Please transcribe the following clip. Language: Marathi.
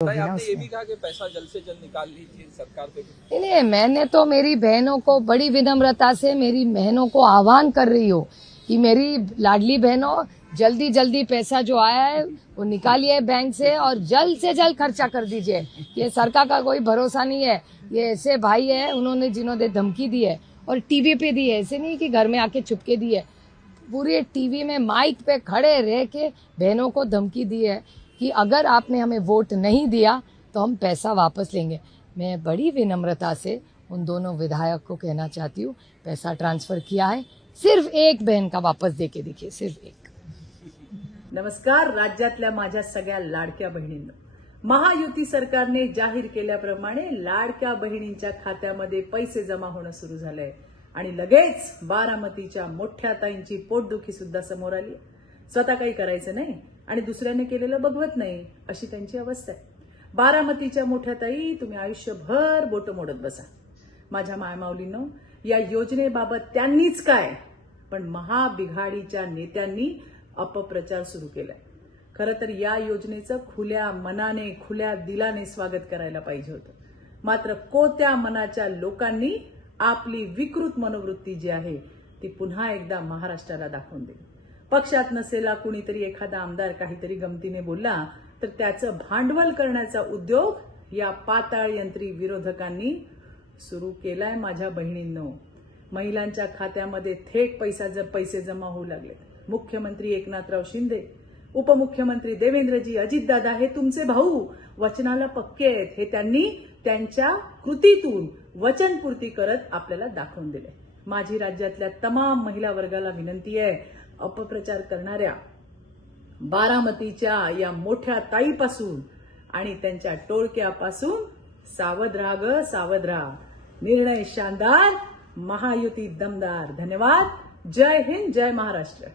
भाई आपने ये भी कहा कि पैसा जल्द से जल्द निकाल लीजिए सरकार पे। नहीं, मैंने तो मेरी बहनों को बड़ी विनम्रता से मेरी बहनों को आह्वान कर रही हूँ कि मेरी लाडली बहनों जल्दी जल्दी पैसा जो आया है वो निकालिए बैंक से और जल्द से जल्द खर्चा कर दीजिए। ये सरकार का कोई भरोसा नहीं है। ये ऐसे भाई है उन्होंने जिन्होंने धमकी दी है और टीवी पे दी है, ऐसे नहीं कि घर में आके छुपके दी है, पूरे टीवी में माइक पे खड़े रह के बहनों को धमकी दी है कि अगर आपने हमें वोट नहीं दिया तो हम पैसा वापस लेंगे। मैं बड़ी विनम्रता से उन दोनों विधायक को कहना चाहती हूँ, पैसा ट्रांसफर किया है, सिर्फ एक बहन का वापस देके दिखिए, सिर्फ एक। नमस्कार, राज्यातल्या माझ्या सगळ्या लाडक्या बहिणींनो, महायुती सरकारने जाहीर केल्याप्रमाणे लाडक्या बहिणींच्या खात्यामध्ये पैसे जमा होणं सुरू झालंय आणि लगेच बारामतीच्या मोठ्या ताईंची पोटदुखी सुद्धा समोर आली। स्वतः काही करायचं नाही आणि दुसऱ्याने केलेलं बघवत नाही, अशी त्यांची अवस्था आहे। बारामतीच्या मोठ्या ताई, तुम्ही आयुष्यभर बोट मोडत बसा। माझ्या मायमाऊलींनो, या योजनेबाबत त्यांनीच काय पण महाबिघाडीच्या नेत्यांनी अपप्रचार सुरू केलाय। खरं तर या योजनेचं खुल्या मनाने खुल्या दिलाने स्वागत करायला पाहिजे होतं, मात्र कोत्या मनाच्या लोकांनी आपली विकृत मनोवृत्ती जी आहे ती पुन्हा एकदा महाराष्ट्राला दाखवून दिली। पक्षात नसेला कुणीतरी एखादा आमदार काहीतरी गमतीने बोलला तर त्याचं भांडवल करण्याचा उद्योग या पाताळयंत्री विरोधकांनी सुरू केलाय। माझ्या बहिणींनो, महिलांच्या खात्यामध्ये थेट पैसे जमा होऊ लागले। मुख्यमंत्री एकनाथराव शिंदे, उपमुख्यमंत्री देवेंद्रजी, अजितदादा हे तुमचे भाऊ वचनाला पक्के आहेत, हे त्यांनी त्यांच्या कृतीतून वचनपूर्ती करत आपल्याला दाखवून दिले। माझी राज्यातल्या तमाम महिला वर्गाला विनंती आहे, अपप्रचार करणाऱ्या बारामतीच्या या मोठ्या ताईपासून आणि त्यांच्या टोळक्यापासून सावध राहा ग, सावध राहा। निर्णय शानदार, महायुती दमदार। धन्यवाद। जय हिंद, जय महाराष्ट्र।